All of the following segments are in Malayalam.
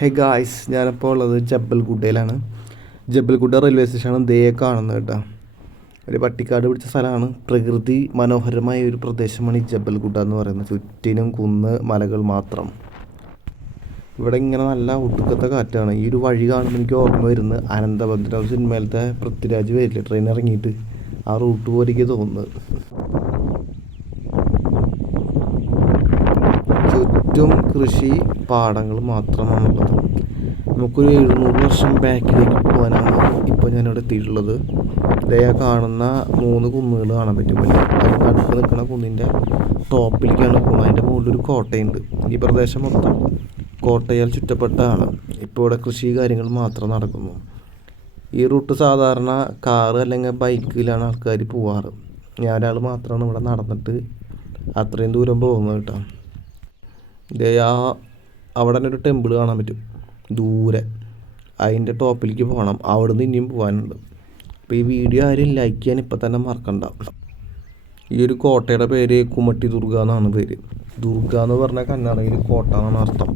ഹേ ഗായ്സ്, ഞാനിപ്പോൾ ഉള്ളത് ജബൽഗുഡയിലാണ്. ജബൽഗുഡ റെയിൽവേ സ്റ്റേഷനാണ് ദേ കാണുന്നത് കേട്ടോ. ഒരു പട്ടിക്കാട് പിടിച്ച സ്ഥലമാണ്. പ്രകൃതി മനോഹരമായ ഒരു പ്രദേശമാണ് ഈ ജബൽഗുഡ എന്ന് പറയുന്നത്. ചുറ്റിനും കുന്ന് മലകൾ മാത്രം. ഇവിടെ ഇങ്ങനെ നല്ല ഒടുക്കത്തെ കാറ്റാണ്. ഈ ഒരു വഴി കാണുമ്പോൾ എനിക്ക് ഓർമ്മ വരുന്നത് അനന്തഭദ്ര സിനിമയിലത്തെ പൃഥ്വിരാജ് വരില്ലേ, ട്രെയിൻ ഇറങ്ങിയിട്ട് ആ റൂട്ട് പോലെയൊക്കെ തോന്നുന്നത്. ചുറ്റും കൃഷി പാടങ്ങൾ മാത്രമാണുള്ളത്. നമുക്കൊരു 700 വർഷം ബാക്കിലേക്ക് പോകാനാണ് ഇപ്പോൾ ഞാനിവിടെ എത്തിയിട്ടുള്ളത്. ദയ കാണുന്ന 3 കുന്നുകൾ കാണാൻ പറ്റും. അതിൻ്റെ അടുത്ത് നിൽക്കുന്ന കുന്നിൻ്റെ ടോപ്പിലേക്കാണ് പോകുന്നത്. അതിൻ്റെ മുകളിലൊരു കോട്ടയുണ്ട്. ഈ പ്രദേശം മൊത്തം കോട്ടയാൽ ചുറ്റപ്പെട്ടതാണ്. ഇപ്പോൾ ഇവിടെ കൃഷി കാര്യങ്ങൾ മാത്രം നടക്കുന്നു. ഈ റൂട്ട് സാധാരണ കാറ് അല്ലെങ്കിൽ ബൈക്കിലാണ് ആൾക്കാർ പോവാറ്. ഞാൻ ഒരാൾ മാത്രമാണ് ഇവിടെ നടന്നിട്ട് അത്രയും ദൂരം പോകുന്നത് കേട്ടോ. അവിടെ തന്നെ ഒരു ടെമ്പിൾ കാണാൻ പറ്റും ദൂരെ. അതിൻ്റെ ടോപ്പിലേക്ക് പോകണം. അവിടെ നിന്ന് ഇനിയും പോകാനുണ്ട്. അപ്പോൾ ഈ വീഡിയോ ആരും ലൈക്ക് ചെയ്യാൻ ഇപ്പം തന്നെ മറക്കണ്ട. ഈ ഒരു കോട്ടയുടെ പേര് കുമട്ടി ദുർഗ എന്നാണ് പേര്. ദുർഗ എന്ന് പറഞ്ഞാൽ കന്നഡയിൽ കോട്ട എന്നാണ് അർത്ഥം.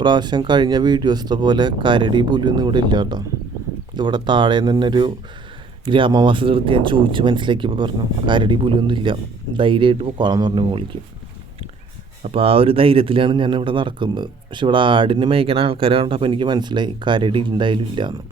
ഇപ്രാവശ്യം കഴിഞ്ഞ വീഡിയോസത്തെ പോലെ കരടി പുലിയൊന്നും ഇവിടെ ഇല്ല കേട്ടോ. ഇതിവിടെ താഴെ തന്നെ ഒരു ഗ്രാമവാസിയുടെ അടുത്ത് ഞാൻ ചോദിച്ച് മനസ്സിലാക്കിയപ്പോൾ പറഞ്ഞു കരടി പുലിയൊന്നും ഇല്ല, ധൈര്യമായിട്ട് പൊക്കോളാന്ന് പറഞ്ഞു മോളിക്ക്. അപ്പോൾ ആ ഒരു ധൈര്യത്തിലാണ് ഞാൻ ഇവിടെ നടക്കുന്നത്. പക്ഷെ ഇവിടെ ആടിന് മേയ്ക്കുന്ന ആൾക്കാരെ കണ്ടപ്പോൾ എനിക്ക് മനസ്സിലായി കരടി എന്തായാലും ഇല്ല എന്ന്.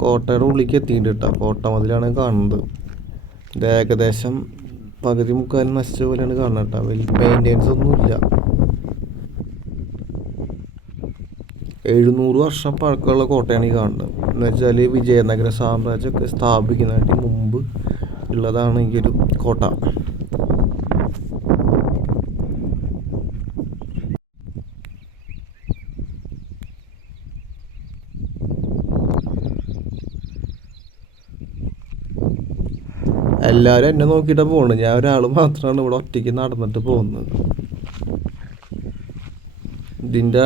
കോട്ടയുടെ ഉള്ളിലേക്ക് എത്തിയിട്ട് കേട്ടോ. കോട്ട മതിലാണ് കാണുന്നത്. ഇത് ഏകദേശം പകുതി മുക്കാലും നശിച്ച പോലെയാണ് കാണുന്നത് കേട്ടോ. വലിയ മെയിൻ്റെനൻസ് ഒന്നുമില്ല. 700 വർഷം പഴക്കമുള്ള കോട്ടയാണ് ഈ കാണുന്നത്. എന്ന് വെച്ചാൽ വിജയനഗര സാമ്രാജ്യമൊക്കെ സ്ഥാപിക്കുന്നതിന് മുമ്പ് ഉള്ളതാണ് ഈ ഒരു കോട്ട. എല്ലാവരും എന്നെ നോക്കിയിട്ടാണ് പോകുന്നത്. ഞാൻ ഒരാൾ മാത്രമാണ് ഇവിടെ ഒറ്റയ്ക്ക് നടന്നിട്ട് പോകുന്നത്. ഇതിൻ്റെ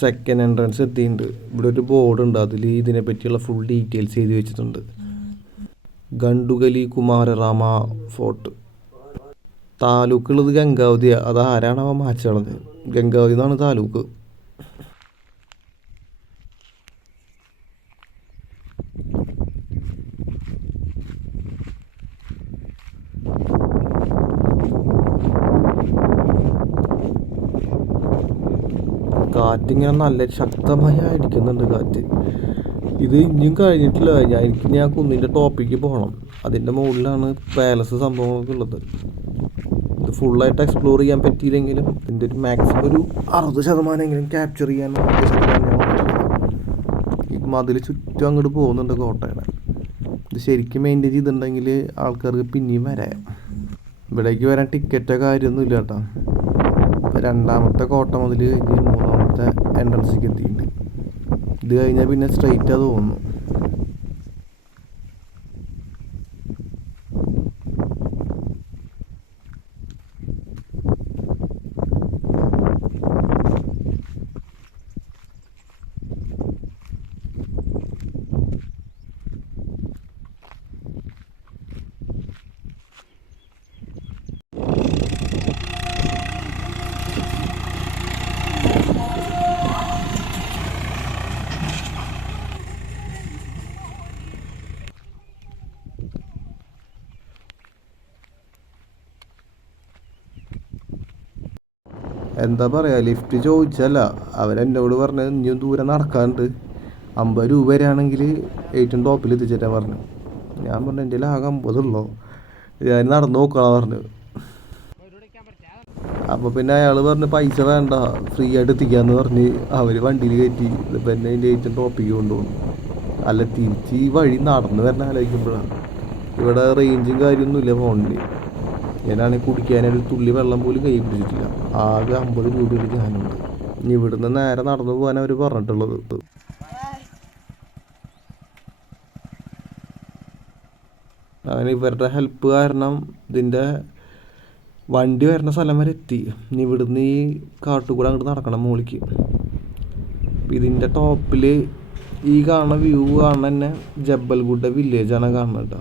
സെക്കൻഡ് എൻട്രൻസ് എത്തിയിട്ടുണ്ട്. ഇവിടെ ഒരു ബോർഡ് ഉണ്ട്. അതിൽ ഇതിനെ പറ്റിയുള്ള ഫുൾ ഡീറ്റെയിൽസ് എഴുതി വെച്ചിട്ടുണ്ട്. ഗണ്ടുകലി കുമാരറാമ ഫോർട്ട്. താലൂക്കുള്ളത് ഗംഗാവതിയാണ്. അത് ആരാണ് അവൻ മാച്ചുള്ളത്? ഗംഗാവതി എന്നാണ് താലൂക്ക്. കാറ്റിങ്ങനെ നല്ല ശക്തമായി അടിക്കുന്നുണ്ട് കാറ്റ്. ഇത് ഇനിയും കഴിഞ്ഞിട്ടില്ല. ഞാൻ കുന്നിൻ്റെ ടോപ്പിക്ക് പോകണം. അതിൻ്റെ മുകളിലാണ് പാലസ് സംഭവങ്ങളൊക്കെ ഉള്ളത്. ഇത് ഫുള്ളായിട്ട് എക്സ്പ്ലോർ ചെയ്യാൻ പറ്റിയില്ലെങ്കിലും ഇതിൻ്റെ ഒരു മാക്സിമം ഒരു 60% ക്യാപ്ചർ ചെയ്യാൻ ഈ മതിൽ ചുറ്റും അങ്ങോട്ട് പോകുന്നുണ്ട് കോട്ടയുടെ. ഇത് ശരിക്കും മെയിൻറ്റെയിൻ ചെയ്തിട്ടുണ്ടെങ്കിൽ ആൾക്കാർക്ക് പിന്നെയും വരാം. ഇവിടേക്ക് വരാൻ ടിക്കറ്റോ കാര്യമൊന്നുമില്ല കേട്ടോ. രണ്ടാമത്തെ കോട്ട മുതൽ കഴിഞ്ഞ് 3ാമത്തെ എൻട്രൻസിലേക്ക് എത്തിയിട്ടുണ്ട്. ഇത് കഴിഞ്ഞാൽ പിന്നെ സ്ട്രെയിറ്റാ തോന്നുന്നു. എന്താ പറയുക, ലിഫ്റ്റ് ചോദിച്ചല്ല, അവരെന്നോട് പറഞ്ഞത് ഇനിയും ദൂരം നടക്കാണ്ട് 50 രൂപ വരെയാണെങ്കിൽ ഏറ്റവും ടോപ്പിൽ എത്തിച്ചേരാൻ പറഞ്ഞു. ഞാൻ പറഞ്ഞു എൻ്റെ ആകെ 50 ഉള്ളൂ, ഞാൻ നടന്നു നോക്കണം പറഞ്ഞു. അപ്പോൾ പിന്നെ അയാൾ പറഞ്ഞ് പൈസ വേണ്ട, ഫ്രീ ആയിട്ട് എത്തിക്കാമെന്ന് പറഞ്ഞ് അവർ വണ്ടിയിൽ കയറ്റി. ഇതിപ്പോൾ എന്നെ അതിൻ്റെ ഏറ്റവും ടോപ്പിക്ക് കൊണ്ടുപോകും. അല്ല, തിരിച്ച് ഈ വഴി നടന്ന് വരണ ആലോചിക്കുമ്പോഴാണ്. ഇവിടെ റേഞ്ചും കാര്യമൊന്നുമില്ല ഫോണിൽ. ഞാനാണെങ്കിൽ കുടിക്കാനൊരു തുള്ളി വെള്ളം പോലും കൈ പിടിച്ചിട്ടില്ല. ആകെ 50 രൂപയിൽ ഞാനുണ്ട്. ഇനി ഇവിടുന്ന് നേരെ നടന്നു പോകാൻ അവർ പറഞ്ഞിട്ടുള്ളത്. അങ്ങനെ ഇവരുടെ ഹെൽപ്പ് കാരണം ഇതിൻ്റെ വണ്ടി വരുന്ന സ്ഥലം വരെ എത്തി. ഇനി ഇവിടുന്ന് ഈ കാട്ടുകൂടെ അങ്ങോട്ട് നടക്കണം മുകളിലേക്ക്. ഇതിൻ്റെ ടോപ്പിൽ ഈ കാണുന്ന വ്യൂ കാണുന്ന തന്നെ ജബൽഗുഡ വില്ലേജാണ് കാണുന്നത് കേട്ടോ.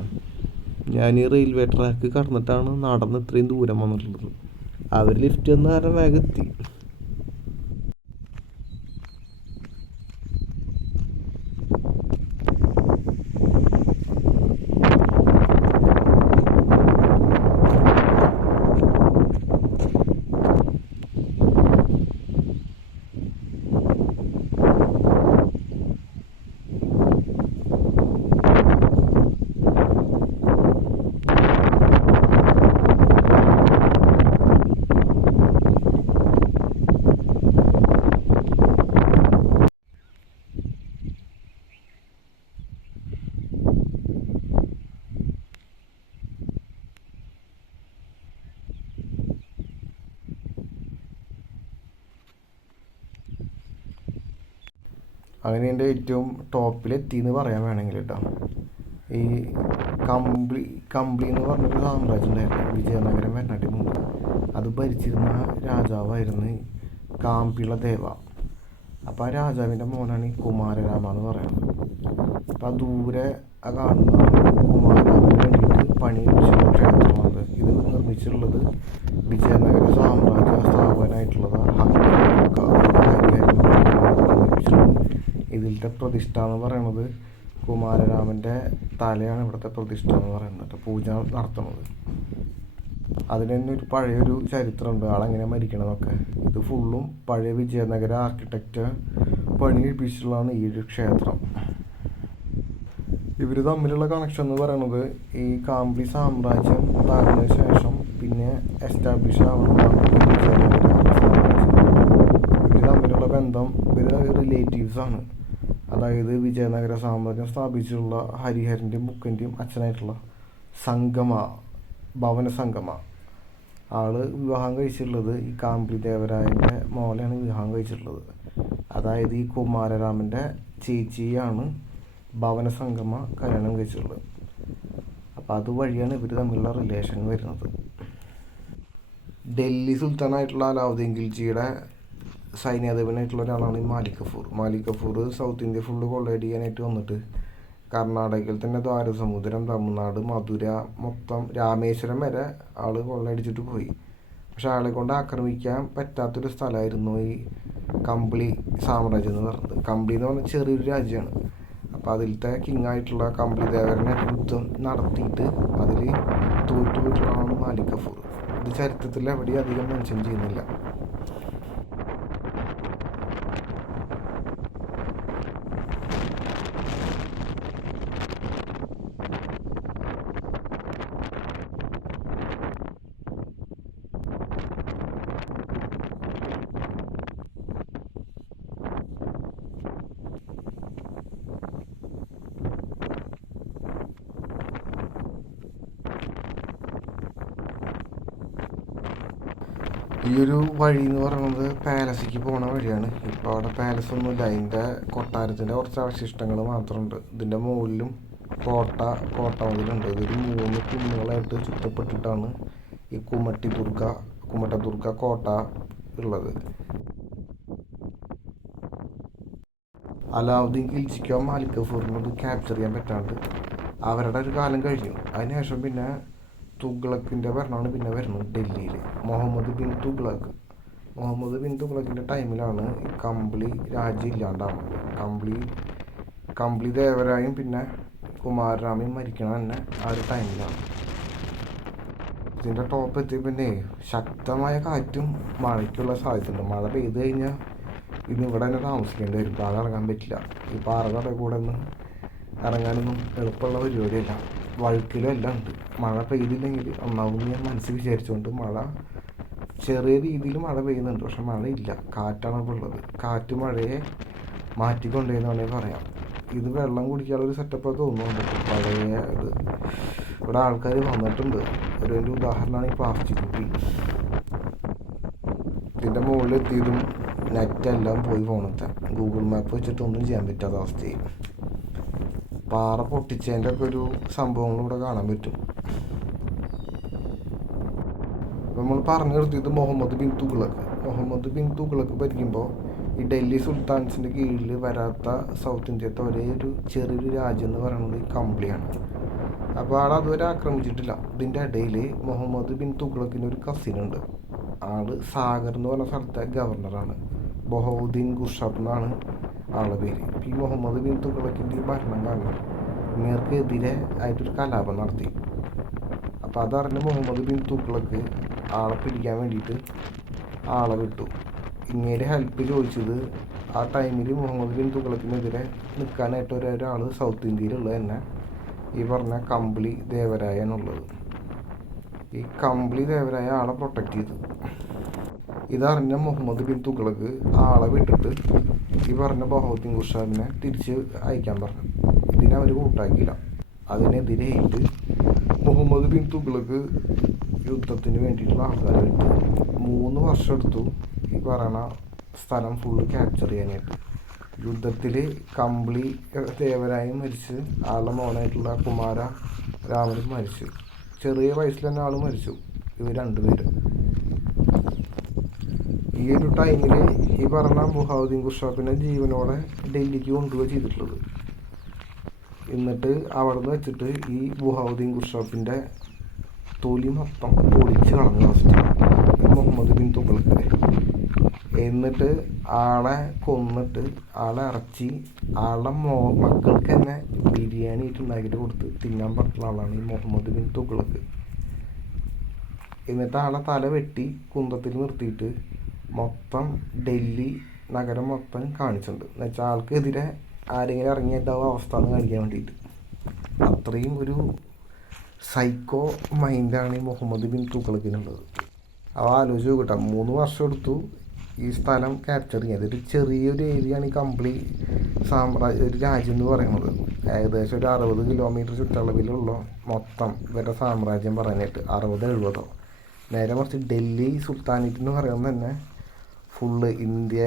ഞാൻ ഈ റെയിൽവേ ട്രാക്ക് കടന്നിട്ടാണ് നടന്ന് ഇത്രയും ദൂരം വന്നിട്ടുള്ളത്. അവർ ലിഫ്റ്റ് വന്ന കാരണം വേഗം എത്തി. അങ്ങനെ എൻ്റെ ഏറ്റവും ടോപ്പിലെത്തി എന്ന് പറയാൻ വേണമെങ്കിൽ കേട്ടോ. ഈ കമ്പിളി എന്ന് പറഞ്ഞൊരു സാമ്രാജ്യം ഉണ്ടായിരുന്നു വിജയനഗരം വരുന്നതിന് മുമ്പ്. അത് ഭരിച്ചിരുന്ന രാജാവായിരുന്നു കാമ്പിള ദേവ. അപ്പോൾ ആ രാജാവിൻ്റെ മോനാണ് ഈ കുമാരരാമ എന്ന് പറയുന്നത്. അപ്പോൾ ആ ദൂരെ ആ കാണുന്നതാണ് കുമാരരാമന് വേണ്ടിയിട്ട് പണി കഴിച്ചുള്ള ക്ഷേത്രമാണ്. ഇത് നിർമ്മിച്ചിട്ടുള്ളത് വിജയനഗര സാമ്രാജ്യ സ്ഥാപകനായിട്ടുള്ളത് ഇതിലത്തെ പ്രതിഷ്ഠ എന്ന് പറയുന്നത് കുമാരരാമൻ്റെ തലയാണ് ഇവിടുത്തെ പ്രതിഷ്ഠ എന്ന് പറയുന്നത്, പൂജ നടത്തുന്നത്. അതിന് തന്നെ ഒരു പഴയൊരു ചരിത്രമുണ്ട്, ആളെങ്ങനെ മരിക്കണമെന്നൊക്കെ. ഇത് ഫുള്ളും പഴയ വിജയനഗര ആർക്കിടെക്റ്റ് പണി കഴിപ്പിച്ചിട്ടുള്ളതാണ് ഈ ഒരു ക്ഷേത്രം. ഇവർ തമ്മിലുള്ള കണക്ഷൻ എന്ന് പറയുന്നത് ഈ കാമ്പിളി സാമ്രാജ്യം തകർന്നതിന് ശേഷം പിന്നെ എസ്റ്റാബ്ലിഷ് ആവുന്നതാണ് വിജയനഗര സാമ്രാജ്യം. ഇവർ തമ്മിലുള്ള ബന്ധം ഇവർ റിലേറ്റീവ്സാണ്. അതായത് വിജയനഗര സാമ്രാജ്യം സ്ഥാപിച്ചിട്ടുള്ള ഹരിഹരൻ്റെയും ബുക്കൻ്റെയും അച്ഛനായിട്ടുള്ള ഭവന സംഗമ ആള് വിവാഹം കഴിച്ചിട്ടുള്ളത് ഈ കാമ്പിളി ദേവരായൻ്റെ മോളെയാണ് വിവാഹം കഴിച്ചിട്ടുള്ളത്. അതായത് ഈ കുമാരരാമൻ്റെ ചേച്ചിയാണ് ഭവന സംഗമ കല്യാണം കഴിച്ചിട്ടുള്ളത്. അപ്പോൾ അതുവഴിയാണ് ഇവർ തമ്മിലുള്ള റിലേഷൻ വരുന്നത്. ഡൽഹി സുൽത്താനായിട്ടുള്ള അലാവുദ്ദീൻ ഖിൽജിയുടെ സൈന്യാധിപനായിട്ടുള്ള ഒരാളാണ് ഈ Malik Kafur. South India full കൊള്ളയടിക്കാനായിട്ട് വന്നിട്ട് കർണാടകയിൽ തന്നെ ദ്വാരസമുദ്രം, തമിഴ്നാട്, മധുര, മൊത്തം രാമേശ്വരം വരെ ആൾ കൊള്ളയടിച്ചിട്ട് പോയി. പക്ഷെ ആളെ കൊണ്ട് ആക്രമിക്കാൻ പറ്റാത്തൊരു സ്ഥലമായിരുന്നു ഈ കമ്പിളി സാമ്രാജ്യം എന്ന് പറയുന്നത്. കമ്പിളി എന്ന് പറഞ്ഞാൽ ചെറിയൊരു രാജ്യമാണ്. അപ്പോൾ അതിലത്തെ കിങ്ങായിട്ടുള്ള കമ്പിളി ദേവരനെ യുദ്ധം നടത്തിയിട്ട് അതിൽ തോറ്റുപോയിട്ടുള്ളതാണ് മാലിക് കഫൂർ. ഇത് ചരിത്രത്തിൽ എവിടെയും അധികം മെൻഷൻ ചെയ്യുന്നില്ല. ഈ ഒരു വഴി എന്ന് പറയുന്നത് പാലസിലേക്ക് പോണ വഴിയാണ്. ഇപ്പോൾ അവിടെ പാലസ് ഒന്നുമില്ല, അതിൻ്റെ കൊട്ടാരത്തിൻ്റെ കുറച്ച് അവശിഷ്ടങ്ങൾ മാത്രമുണ്ട്. ഇതിൻ്റെ മുകളിലും കോട്ട മതിലുണ്ട്. ഇതൊരു 3 കുന്നുകളായിട്ട് ചുറ്റപ്പെട്ടിട്ടാണ് ഈ കുമട്ടദുർഗ കോട്ട ഉള്ളത്. അലാവുദ്ദീൻ ഖിൽജിക്കോ മാലിക് കഫൂറിനോ ഇത് ക്യാപ്ചർ ചെയ്യാൻ പറ്റാണ്ട് അവരുടെ ഒരു കാലം കഴിഞ്ഞു. അതിനുശേഷം പിന്നെ തുഗ്ലക്കിൻ്റെ ഭരണമാണ് പിന്നെ വരുന്നത് ഡൽഹിയിൽ. മുഹമ്മദ് ബിൻ തുഗ്ലക്കിൻ്റെ ടൈമിലാണ് ഈ കമ്പിളി രാജ്യം ഇല്ലാണ്ടാവുന്നത്. കമ്പിളി ദേവരായും പിന്നെ കുമാരരാമയും മരിക്കണം തന്നെ ആ ഒരു ടൈമിലാണ്. ഇതിൻ്റെ ടോപ്പ് എത്തി പിന്നെ ശക്തമായ കാറ്റും മഴയ്ക്കുള്ള സാധ്യതയുണ്ട്. മഴ പെയ്ത് കഴിഞ്ഞാൽ ഇന്ന് ഇവിടെ തന്നെ താമസിക്കേണ്ടി വരും. താഴെ ഇറങ്ങാൻ പറ്റില്ല. ഈ പാറകളുടെ കൂടെ ഒന്നും ഇറങ്ങാനൊന്നും എളുപ്പമുള്ള പരിപാടിയല്ല. വഴുക്കിലും എല്ലാം ഉണ്ട്. മഴ പെയ്തില്ലെങ്കിൽ ഒന്നാമത് ഞാൻ മനസ്സിൽ വിചാരിച്ചുകൊണ്ട് മഴ ചെറിയ രീതിയിൽ മഴ പെയ്യുന്നുണ്ട്, പക്ഷെ മഴയില്ല. കാറ്റാണ് ഇപ്പോൾ ഉള്ളത്. കാറ്റ് മഴയെ മാറ്റിക്കൊണ്ടേന്ന് വേണമെങ്കിൽ പറയാം. ഇത് വെള്ളം കുടിക്കാനുള്ളൊരു സെറ്റപ്പ് തോന്നുന്നുണ്ട്. പഴയ ഇത് ഇവിടെ ആൾക്കാർ വന്നിട്ടുണ്ട്. ഒരു ഉദാഹരണമാണ് ഈ പ്ലാസ്റ്റിക് കുപ്പി. ഇതിൻ്റെ മുകളിൽ എത്തിയതും നെറ്റെല്ലാം പോയി ഫോണത്തെ ഗൂഗിൾ മാപ്പ് വെച്ചിട്ടൊന്നും ചെയ്യാൻ പറ്റാത്ത അവസ്ഥയും. പാറ പൊട്ടിച്ചതിൻ്റെ ഒക്കെ ഒരു സംഭവങ്ങളിവിടെ കാണാൻ പറ്റും. നമ്മൾ പറഞ്ഞു നിർത്തിയത് മുഹമ്മദ് ബിൻ തുഗ്ലക്ക് ഭരിക്കുമ്പോൾ ഈ ഡൽഹി സുൽത്താൻസിൻ്റെ കീഴിൽ വരാത്ത സൗത്ത് ഇന്ത്യത്തെ ഒരേ ഒരു ചെറിയൊരു രാജ്യം എന്ന് പറയുന്നത് ഈ കംപ്ലിയാണ്. അപ്പോൾ ആൾ അതുവരെ ആക്രമിച്ചിട്ടില്ല. ഇതിൻ്റെ ഇടയിൽ മുഹമ്മദ് ബിൻ തുഗ്ലക്കിന് ഒരു കസിനുണ്ട്. ആള് സാഗർ എന്ന് പറഞ്ഞ സ്ഥലത്തെ ഗവർണറാണ്. ബഹൗദ്ദീൻ ഖുർഷാദ് എന്നാണ് ആളുടെ പേര്. ഈ മുഹമ്മദ് ബിൻ തുഗ്ലക്കിൻ്റെ ഈ ഭരണം കാരണം ഇങ്ങേർക്കെതിരെ ആയിട്ടൊരു കലാപം നടത്തി. അപ്പോൾ അതറിഞ്ഞ് മുഹമ്മദ് ബിൻ തുഗ്ലക്ക് ആളെ പിടിക്കാൻ വേണ്ടിയിട്ട് ആളെ വിട്ടു. ഇങ്ങേരെ ഹെൽപ്പ് ചോദിച്ചത് ആ ടൈമിൽ മുഹമ്മദ് ബിൻ തുഗ്ലക്കിനെതിരെ നിൽക്കാനായിട്ട് ഒരാൾ സൗത്ത് ഇന്ത്യയിലുള്ളത് തന്നെ ഈ പറഞ്ഞ കംപ്ലി ദേവരായ എന്നുള്ളത്. ഈ കംപ്ലി ദേവരായ ആളെ പ്രൊട്ടക്റ്റ് ചെയ്തു. ഇതറിഞ്ഞ മുഹമ്മദ് ബിൻ തുഗ്ലക്ക് ആളെ വിട്ടിട്ട് ഈ പറഞ്ഞ ബഹൗദ്ദീൻ ഖുർഷാദിനെ തിരിച്ച് അയക്കാൻ പറഞ്ഞു. ഇതിനെ അവർ കൂട്ടാക്കിയില്ല. അതിനെതിരെയായിട്ട് മുഹമ്മദ് ബിൻ തുഗ്ലക്ക് യുദ്ധത്തിന് വേണ്ടിയിട്ടുള്ള ആൾക്കാരെ വിട്ട് 3 വർഷം എടുത്തു ഈ പറയുന്ന സ്ഥലം ഫുള്ള് ക്യാപ്ചർ ചെയ്യാനായിട്ട്. യുദ്ധത്തിൽ കംപ്ലി ദേവരായും മരിച്ച്, ആളുടെ മോനായിട്ടുള്ള കുമാര രാമനും മരിച്ചു. ചെറിയ വയസ്സിൽ തന്നെ ആൾ മരിച്ചു. ഇവർ രണ്ടുപേരും ഈ ഒരു ടൈമിൽ ഈ പറഞ്ഞ ബഹൗദ്ദീൻ ഖുർഷാദിനെ ജീവനോടെ ഡൽഹിക്ക് കൊണ്ടുപോവുക ചെയ്തിട്ടുള്ളത്. എന്നിട്ട് അവിടെ നിന്ന് വെച്ചിട്ട് ഈ ബഹൗദ്ദീൻ ഖുർഷാദിൻ്റെ തൊലി മൊത്തം പൊളിച്ച് കളഞ്ഞ അവസ്ഥ മുഹമ്മദ് ബിൻ തുഗ്ലക്ക്. എന്നിട്ട് ആളെ കൊന്നിട്ട് ആളെ ഇറച്ചി ആളുടെ മക്കൾക്ക് തന്നെ ബിരിയാണി ആയിട്ട് ഉണ്ടാക്കിയിട്ട് കൊടുത്ത് തിന്നാൻ പറ്റുന്ന ആളാണ് ഈ മുഹമ്മദ് ബിൻ തുഗ്ലക്ക്. എന്നിട്ട് ആളെ തല വെട്ടി കുന്തത്തിൽ നിർത്തിയിട്ട് മൊത്തം ഡൽഹി നഗരം മൊത്തം കാണിച്ചിട്ടുണ്ട്. എന്നുവെച്ചാൽ ആൾക്കെതിരെ ആരെങ്കിലും ഇറങ്ങിയിട്ടാവും അവസ്ഥ എന്ന് കാണിക്കാൻ വേണ്ടിയിട്ട്. അത്രയും ഒരു സൈക്കോ മൈൻഡാണ് ഈ മുഹമ്മദ് ബിൻ തുഗ്ലക്കിനുള്ളത്. അവ ആലോചിച്ച് നോക്കട്ടെ, 3 വർഷം എടുത്തു ഈ സ്ഥലം ക്യാപ്ചർ ചെയ്യാൻ. ഇതൊരു ചെറിയൊരു ഏരിയയാണ് ഈ കംപ്ലി ഒരു രാജ്യം എന്ന് പറയുന്നത്. ഏകദേശം ഒരു 60 കിലോമീറ്റർ ചുറ്റളവിലുള്ള മൊത്തം ഇവരുടെ സാമ്രാജ്യം പറയാനായിട്ട് 60-70. നേരെ മറിച്ച് ഡൽഹി സുൽത്താനേറ്റ് എന്ന് പറയുന്നത് തന്നെ ഫുള്ള് ഇന്ത്യ,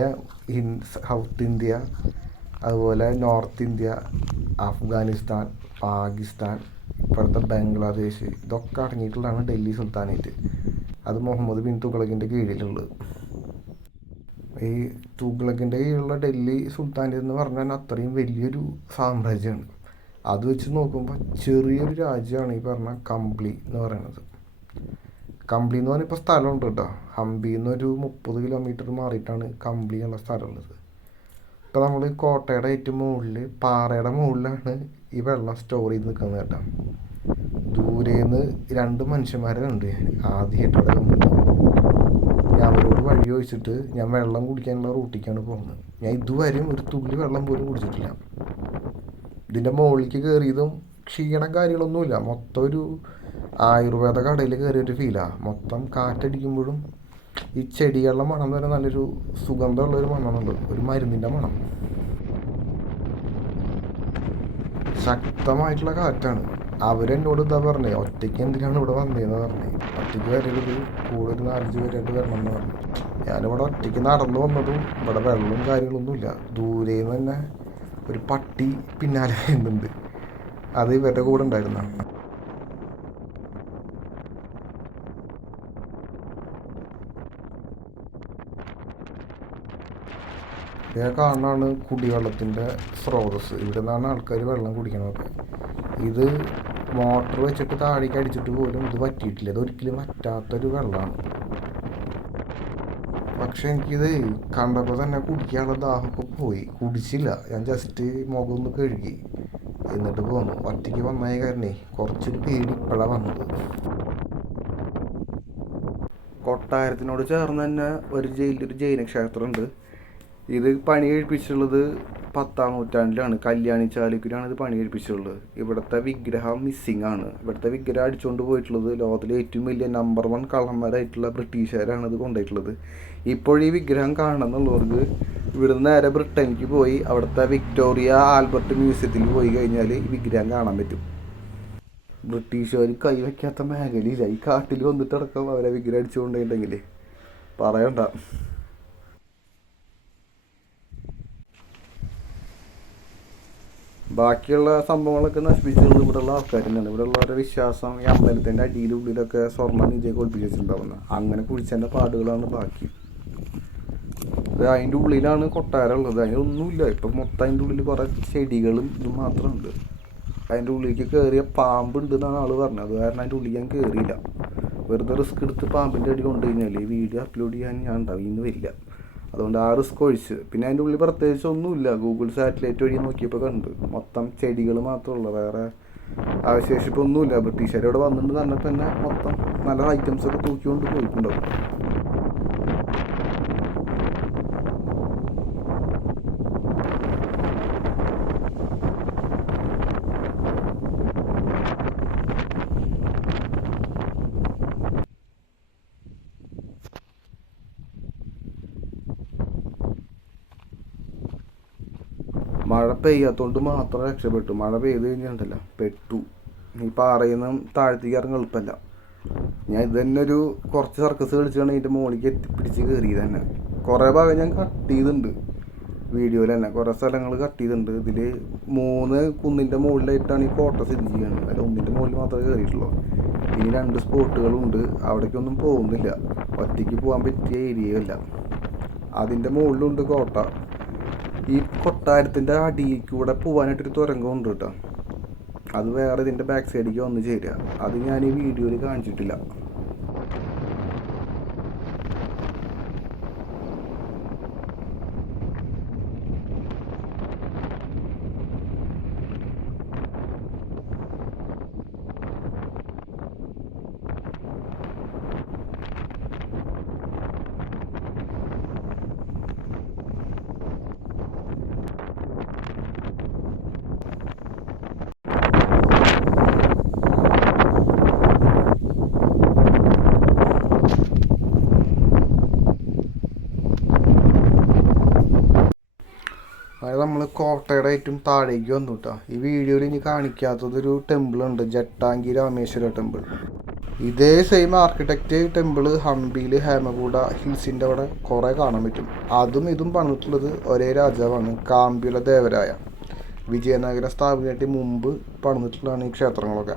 സൗത്ത് ഇന്ത്യ, അതുപോലെ നോർത്ത് ഇന്ത്യ, അഫ്ഗാനിസ്ഥാൻ, പാകിസ്ഥാൻ, ഇപ്പോഴത്തെ ബംഗ്ലാദേശ്, ഇതൊക്കെ അടങ്ങിയിട്ടുള്ളതാണ് ഡൽഹി സുൽത്താനേറ്റ്. അത് മുഹമ്മദ് ബിൻ തുഗ്ലക്കിൻ്റെ കീഴിലുള്ളത്. ഈ തുഗ്ലക്കിൻ്റെ കീഴിലുള്ള ഡൽഹി സുൽത്താനേറ്റ് എന്ന് പറഞ്ഞാൽ അത്രയും വലിയൊരു സാമ്രാജ്യമാണ്. അത് വെച്ച് നോക്കുമ്പോൾ ചെറിയൊരു രാജ്യമാണ് ഈ പറഞ്ഞ കംപ്ലി എന്ന് പറയുന്നത്. കംപ്ലി എന്ന് പറഞ്ഞാൽ ഇപ്പോൾ സ്ഥലമുണ്ട് കേട്ടോ. ഹംപിയിൽ നിന്നൊരു 30 കിലോമീറ്റർ മാറിയിട്ടാണ് കംപ്ലി ഉള്ള സ്ഥലമുള്ളത്. ഇപ്പോൾ നമ്മൾ കോട്ടയുടെ ഏറ്റവും മുകളിൽ പാറയുടെ മുകളിലാണ് ഈ വെള്ളം സ്റ്റോർ ചെയ്ത് നിൽക്കുന്നത് കേട്ടോ. ദൂരേന്ന് 2 മനുഷ്യന്മാരെ കണ്ട് ഞാൻ ആദ്യമായിട്ടവിടെ കണ്ടത്. ഞാൻ അവരോട് വഴി ചോദിച്ചിട്ട് ഞാൻ വെള്ളം കുടിക്കാനുള്ള റൂട്ടിലേക്കാണ് പോകുന്നത്. ഞാൻ ഇതുവരെയും ഒരു തുള്ളി വെള്ളം പോലും കുടിച്ചിട്ടില്ല. ഇതിൻ്റെ മുകളിലേക്ക് കയറിയതും ക്ഷീണം കാര്യങ്ങളൊന്നുമില്ല. മൊത്തം ഒരു ആയുർവേദ കടയിൽ കയറിയൊരു ഫീലാണ്. മൊത്തം കാറ്റടിക്കുമ്പോഴും ഈ ചെടികളുടെ മണം തന്നെ നല്ലൊരു സുഗന്ധമുള്ളൊരു മണമുണ്ട്, ഒരു മരുന്നിൻ്റെ മണം. ശക്തമായിട്ടുള്ള കാറ്റാണ്. അവരെന്നോട് ഇതാ പറഞ്ഞേ, ഒറ്റയ്ക്ക് എന്തിനാണ് ഇവിടെ വന്നതെന്ന് പറഞ്ഞേ. ഒറ്റയ്ക്ക് വരരുത്, കൂടെ ഒരു 4-5 പേരായിട്ട് വരണം എന്ന് പറഞ്ഞു. ഞാനിവിടെ ഒറ്റയ്ക്ക് നടന്നു വന്നതും ഇവിടെ വെള്ളവും കാര്യങ്ങളൊന്നുമില്ല. ദൂരേന്ന് തന്നെ ഒരു പട്ടി പിന്നാലെ വരുന്നുണ്ട്. അത് ഇവരുടെ കൂടെ ഉണ്ടായിരുന്ന. ഇതേ കാണാനാണ് കുടിവെള്ളത്തിൻ്റെ സ്രോതസ്സ്. ഇവിടെ നിന്നാണ് ആൾക്കാർ വെള്ളം കുടിക്കണതൊക്കെ. ഇത് മോട്ടർ വെച്ചിട്ട് താഴേക്ക് അടിച്ചിട്ട് പോലും ഇത് വറ്റിയിട്ടില്ല. ഇതൊരിക്കലും വറ്റാത്തൊരു വെള്ളമാണ്. പക്ഷെ എനിക്കിത് കണ്ടപ്പോൾ തന്നെ കുടിക്കാനുള്ള ദാഹമൊക്കെ പോയി. കുടിച്ചില്ല. ഞാൻ ജസ്റ്റ് മുഖം ഒന്ന് കഴുകി എന്നിട്ട് പോന്നു. ഒറ്റയ്ക്ക് വന്നായ കാരണേ കുറച്ചൊരു പേടി ഇപ്പോഴാണ് വന്നത്. കൊട്ടാരത്തിനോട് ചേർന്ന് തന്നെ ഒരു ജൈന ക്ഷേത്രമുണ്ട്. ഇത് പണി കഴിപ്പിച്ചിട്ടുള്ളത് 10ാം നൂറ്റാണ്ടിലാണ്. കല്യാണി ചാലുക്യനാണ് ഇത് പണി കഴിപ്പിച്ചിട്ടുള്ളത്. ഇവിടുത്തെ വിഗ്രഹം മിസ്സിങ് ആണ്. ഇവിടുത്തെ വിഗ്രഹം അടിച്ചുകൊണ്ട് പോയിട്ടുള്ളത് ലോകത്തിലെ ഏറ്റവും വലിയ നമ്പർ 1 കള്ളന്മാരായിട്ടുള്ള ബ്രിട്ടീഷുകാരാണ് ഇത് കൊണ്ടുപോയിട്ടുള്ളത്. ഇപ്പോഴീ വിഗ്രഹം കാണണമെന്നുള്ളവർക്ക് ഇവിടുന്ന് നേരെ ബ്രിട്ടനിലേക്ക് പോയി അവിടുത്തെ വിക്ടോറിയ ആൽബർട്ട് മ്യൂസിയത്തിൽ പോയി കഴിഞ്ഞാൽ ഈ വിഗ്രഹം കാണാൻ പറ്റും. ബ്രിട്ടീഷുകാർ കൈവയ്ക്കാത്ത മേഖലയില്ല. ഈ കാട്ടിൽ വന്നിട്ടടക്കം അവരെ വിഗ്രഹം അടിച്ചുകൊണ്ടുണ്ടെങ്കിൽ പറയണ്ട. ബാക്കിയുള്ള സംഭവങ്ങളൊക്കെ നശിപ്പിച്ചുള്ളത് ഇവിടെയുള്ള ആൾക്കാർ തന്നെയാണ്. ഇവിടെയുള്ളവരുടെ വിശ്വാസം ഈ അമ്പലത്തിൻ്റെ അടിയിലുള്ളിലൊക്കെ സ്വർണ്ണം നീതിയൊക്കെ ഒളിപ്പിച്ച് വെച്ചിട്ടുണ്ടാവുന്നത്. അങ്ങനെ കുഴിച്ചതിൻ്റെ പാടുകളാണ് ബാക്കി. അതിൻ്റെ ഉള്ളിലാണ് കൊട്ടാരം ഉള്ളത്. അതിനൊന്നുമില്ല. ഇപ്പം മൊത്തം അതിൻ്റെ ഉള്ളിൽ കുറേ ചെടികളും ഇതും മാത്രമുണ്ട്. അതിൻ്റെ ഉള്ളിലേക്ക് കയറിയ പാമ്പുണ്ട് എന്നാണ് ആൾ പറഞ്ഞത്. അത് കാരണം അതിൻ്റെ ഉള്ളിൽ ഞാൻ കയറിയില്ല. വെറുതെ റിസ്ക് എടുത്ത് പാമ്പിൻ്റെ അടി കൊണ്ടു കഴിഞ്ഞാൽ ഈ വീഡിയോ അപ്ലോഡ് ചെയ്യാൻ ഞാൻ ഉണ്ടാവും, ഇന്ന് വരില്ല. അതുകൊണ്ട് ആ റിസ്ക് ഒഴിച്ച്. പിന്നെ അതിൻ്റെ ഉള്ളിൽ പ്രത്യേകിച്ച് ഒന്നുമില്ല. ഗൂഗിൾ സാറ്റലൈറ്റ് വഴി നോക്കിയപ്പോൾ കണ്ട് മൊത്തം ചെടികൾ മാത്രമുള്ളൂ, വേറെ അവശേഷിപ്പൊന്നുമില്ല. ബ്രിട്ടീഷുകാരോട് വന്നിട്ട് പറഞ്ഞപ്പോൾ തന്നെ മൊത്തം നല്ല ഐറ്റംസൊക്കെ തൂക്കിക്കൊണ്ട് പോയിട്ടുണ്ടാവും. മഴ പെയ്യാത്തതുകൊണ്ട് മാത്രം രക്ഷപ്പെട്ടു. മഴ പെയ്ത് കഴിഞ്ഞിട്ടുണ്ടല്ലോ പെട്ടു. ഈ പാറയിൽ നിന്നും താഴത്തേക്ക് ഇറങ്ങി എളുപ്പമല്ല. ഞാൻ ഇത് തന്നെ ഒരു കുറച്ച് സർക്കസ് കളിച്ചാണ് ഇതിൻ്റെ മുകളിലേക്ക് പിടിച്ച് കയറിയത് തന്നെ. കുറേ ഭാഗം ഞാൻ കട്ട് ചെയ്തിട്ടുണ്ട് വീഡിയോയിൽ തന്നെ. കുറേ സ്ഥലങ്ങൾ കട്ട് ചെയ്തിട്ടുണ്ട്. ഇതിൽ 3 കുന്നിൻ്റെ മുകളിലായിട്ടാണ് ഈ കോട്ട സ്ഥിതി ചെയ്യുന്നത്. അതിൽ ഒന്നിൻ്റെ മുകളിൽ മാത്രമേ കയറിയിട്ടുള്ളൂ. ഇനി 2 സ്പോട്ടുകളുണ്ട്. അവിടേക്കൊന്നും പോകുന്നില്ല. ഒറ്റയ്ക്ക് പോകാൻ പറ്റിയ ഏരിയയല്ല. അതിൻ്റെ മുകളിലുണ്ട് കോട്ട. ഈ കൊട്ടാരത്തിൻ്റെ അടിയിൽ കൂടെ പോകാനായിട്ടൊരു തുരങ്കമുണ്ട് കേട്ടോ. അത് വേറെ ഇതിൻ്റെ ബാക്ക് സൈഡിലേക്ക് വന്ന് ചേരുക. അത് ഞാൻ ഈ വീഡിയോയിൽ കാണിച്ചിട്ടില്ല. അതായത് നമ്മൾ കോട്ടയുടെ ഏറ്റവും താഴേക്ക് വന്നു കേട്ടോ. ഈ വീഡിയോയിൽ ഇനി കാണിക്കാത്തതൊരു ടെമ്പിളുണ്ട്, ജട്ടാങ്കി രാമേശ്വര ടെമ്പിൾ. ഇതേ സെയിം ആർക്കിടെക്റ്റ് ടെമ്പിൾ ഹംപിയിൽ ഹേമകൂട ഹിൽസിൻ്റെ അവിടെ കുറേ കാണാൻ പറ്റും. അതും ഇതും പണിതിട്ടുള്ളത് ഒരേ രാജാവാണ്, കാമ്പില ദേവരായ. വിജയനഗരം സ്ഥാപിക്കാനായിട്ട് മുമ്പ് പണിതിട്ടുള്ളതാണ് ഈ ക്ഷേത്രങ്ങളൊക്കെ.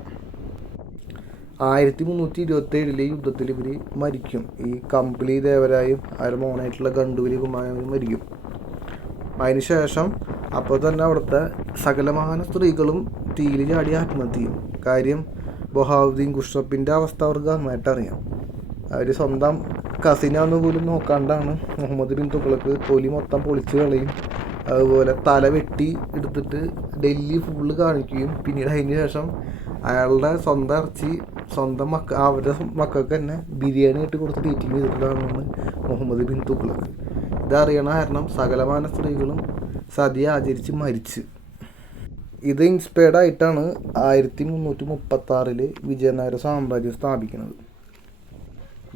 1327 യുദ്ധത്തിൽ ഇവർ മരിക്കും. ഈ കമ്പിളി ദേവരായും അവരുടെ മോനായിട്ടുള്ള ഗണ്ടുവിലി കുമാരനും മരിക്കും. അതിനുശേഷം അപ്പോൾ തന്നെ അവിടുത്തെ സകലമാന സ്ത്രീകളും തീയിൽ ചാടി ആത്മഹത്യ ചെയ്യും. കാര്യം ബൊഹാവുദ്ദീൻ ഖുഷ്റഫിൻ്റെ അവസ്ഥ അവർക്ക് നന്നായിട്ടറിയാം. അവർ സ്വന്തം കസിനാന്ന് പോലും നോക്കാണ്ടാണ് മുഹമ്മദ് ബിൻ തുഗ്ലക്ക് തൊലി മൊത്തം പൊളിച്ച് കളയും. അതുപോലെ തല വെട്ടി എടുത്തിട്ട് ഡൽഹി ഫുള്ള് കാണിക്കുകയും പിന്നീട് അതിന് ശേഷം അയാളുടെ സ്വന്തം ഇറച്ചി സ്വന്തം അവരുടെ മക്കൾക്ക് തന്നെ ബിരിയാണി ഇട്ട് കൊടുത്ത് ടീച്ചിങ് ചെയ്തിട്ടുള്ളതാണ് മുഹമ്മദ് ബിൻ തുഗ്ലക്ക്. ഇതറിയണ കാരണം സകലമാന സ്ത്രീകളും സതി ആചരിച്ച് മരിച്ച്. ഇത് ഇൻസ്പയർഡ് ആയിട്ടാണ് 1336 വിജയനഗര സാമ്രാജ്യം സ്ഥാപിക്കുന്നത്.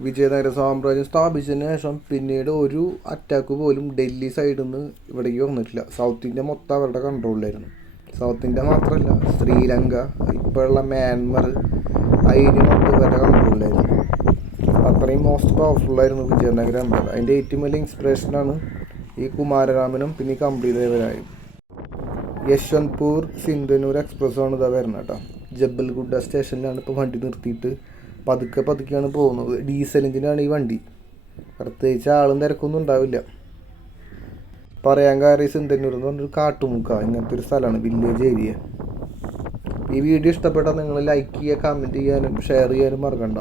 വിജയനഗര സാമ്രാജ്യം സ്ഥാപിച്ചതിന് ശേഷം പിന്നീട് ഒരു അറ്റാക്ക് പോലും ഡൽഹി സൈഡിൽ നിന്ന് ഇവിടേക്ക് വന്നിട്ടില്ല. സൗത്ത് ഇന്ത്യ മൊത്തം അവരുടെ കൺട്രോളിലായിരുന്നു. സൗത്ത് ഇന്ത്യ മാത്രമല്ല, ശ്രീലങ്ക, ഇപ്പോഴുള്ള മ്യാൻമർ, അതിന് മൊത്തം ഇവരുടെ കൺട്രോളിലായിരുന്നു. അത്രയും മോസ്റ്റ് പവർഫുള്ളായിരുന്നു വിജയനഗര എംപയർ. അതിൻ്റെ ഏറ്റവും വലിയ ഇൻസ്പിറേഷനാണ് ഈ കുമാരരാമനും പിന്നെ ഈ കമ്പിളി ദേവരായും. യശ്വന്ത്പൂർ സിന്ധനൂർ എക്സ്പ്രസ്സാണ് ഇതാ വരുന്നത് കേട്ടോ. ജബൽഗുഡ സ്റ്റേഷനിലാണ് ഇപ്പോൾ വണ്ടി നിർത്തിയിട്ട് പതുക്കെയാണ് പോകുന്നത്. ഡീസൽ എഞ്ചിനാണ് ഈ വണ്ടി. പ്രത്യേകിച്ച് ആളും തിരക്കൊന്നും ഉണ്ടാവില്ല. പറയാൻ കാര്യം സിന്ധനൂർ എന്ന് പറഞ്ഞൊരു കാട്ടുമുക്ക, ഇങ്ങനത്തെ ഒരു സ്ഥലമാണ്, വില്ലേജ് ഏരിയ. ഈ വീഡിയോ ഇഷ്ടപ്പെട്ടാൽ നിങ്ങൾ ലൈക്ക് ചെയ്യുക, കമൻറ്റ് ചെയ്യാനും ഷെയർ ചെയ്യാനും മറക്കണ്ട.